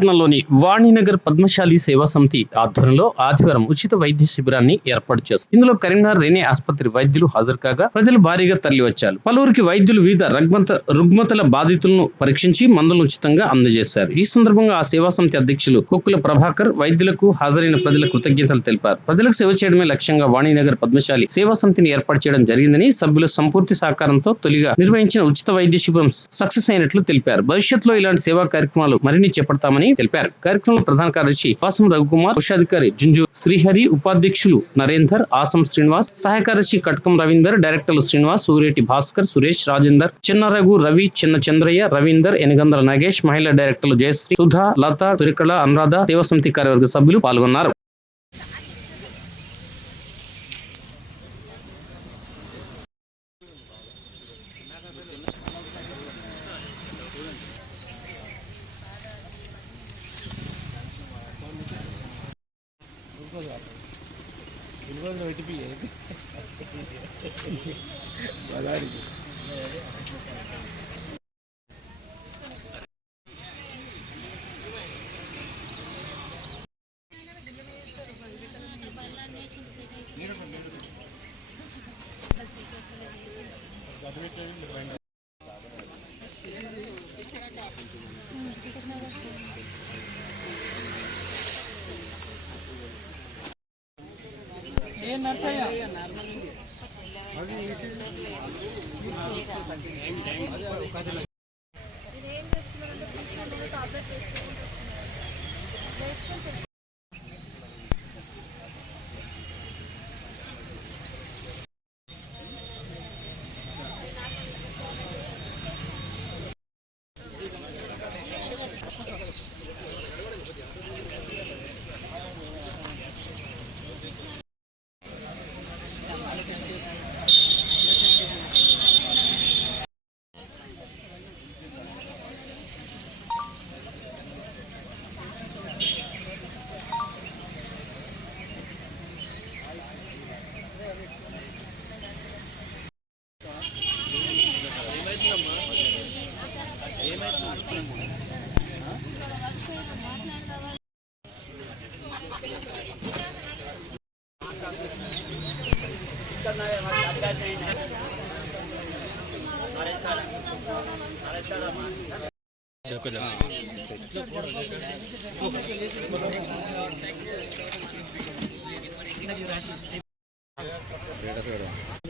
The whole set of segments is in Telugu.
పట్టణంలోని వాణినగర్ పద్మశాలి సేవా సమితి ఆధ్వర్యంలో ఆదివారం ఉచిత వైద్య శిబిరాన్ని ఏర్పాటు చేస్తారు. ఇందులో కరీంనగర్ రేణి ఆసుపత్రి వైద్యులు హాజరు కాగా ప్రజలు భారీగా తరలివచ్చారు. పలువురికి వైద్యులు వివిధ రగ్మత రుగ్మతల బాధితులను పరీక్షించి మందులను ఉచితంగా అందజేశారు. ఈ సందర్భంగా ఆ సేవా సమితి అధ్యక్షులు కుక్కుల ప్రభాకర్ వైద్యులకు హాజరైన ప్రజలకు కృతజ్ఞతలు తెలిపారు. ప్రజలకు సేవ చేయడమే లక్ష్యంగా వాణినగర్ పద్మశాలి సేవా సమితిని ఏర్పాటు చేయడం జరిగిందని సభ్యుల సంపూర్తి సహకారంతో తొలిగా నిర్వహించిన ఉచిత వైద్య శిబిరం సక్సెస్ అయినట్లు తెలిపారు. భవిష్యత్తులో ఇలాంటి సేవా కార్యక్రమాలు మరిన్ని చేపడతామని తెలిపారు. కార్యక్రమంలో ప్రధాన కార్యదర్శి వాసం రఘుకుమార్ కోశాధికారి జుంజు శ్రీహరి ఉపాధ్యక్షులు నరేందర్ ఆసం శ్రీనివాస్ సహాయ కార్యదర్శి కటకం రవీందర్ డైరెక్టర్లు శ్రీనివాస్ సూర్యటి భాస్కర్ సురేష్ రాజేందర్ చిన్న రఘు రవి చిన్న చంద్రయ్య రవీందర్ ఎనగందల నాగేష్ మహిళా డైరెక్టర్లు జయశ్రీ సుధా లత తురికళ అనురాధ దేవసమితి కార్యవర్గ సభ్యులు పాల్గొన్నారు. మీరు ఏం చేస్తున్నారంటే కొంచెం టాబ్లెట్ వేసుకుంటూ వేసుకొని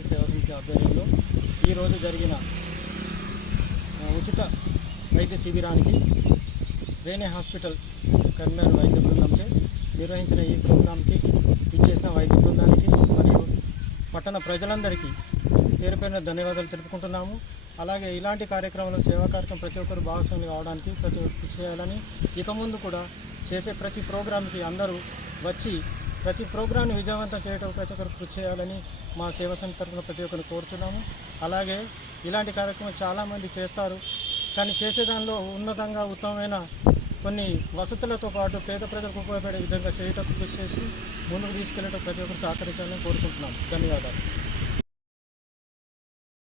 సేవా సమితి ఆధ్వర్యంలో ఈరోజు జరిగిన ఆ, ఉచిత వైద్య శిబిరానికి రేణే హాస్పిటల్ కరీంనగర్ వైద్య బృందంచే నిర్వహించిన ఈ ప్రోగ్రాంకి ఇచ్చేసిన వైద్య బృందానికి మరియు పట్టణ ప్రజలందరికీ పేరు పేరున ధన్యవాదాలు తెలుపుకుంటున్నాము. అలాగే ఇలాంటి కార్యక్రమంలో సేవా కార్యక్రమం ప్రతి ఒక్కరు భాగస్వామి కావడానికి ప్రతి ఒక్కరు కృషి చేయాలని ఇక ముందు కూడా చేసే ప్రతి ప్రోగ్రాంకి అందరూ వచ్చి ప్రతి ప్రోగ్రాంని విజయవంతం చేయడం ప్రతి ఒక్కరు కృషి చేయాలని మా సేవా సమితి తరఫున ప్రతి ఒక్కరిని కోరుతున్నాము అలాగే ఇలాంటి కార్యక్రమం చాలామంది చేస్తారు. కానీ చేసే దానిలో ఉన్నతంగా ఉత్తమమైన కొన్ని వసతులతో పాటు పేద ప్రజలకు ఉపయోగపడే విధంగా చేయటం కృషి చేస్తూ ముందుకు తీసుకెళ్ళడం ప్రతి ఒక్కరు సహకరించాలని కోరుకుంటున్నాం ధన్యవాదాలు.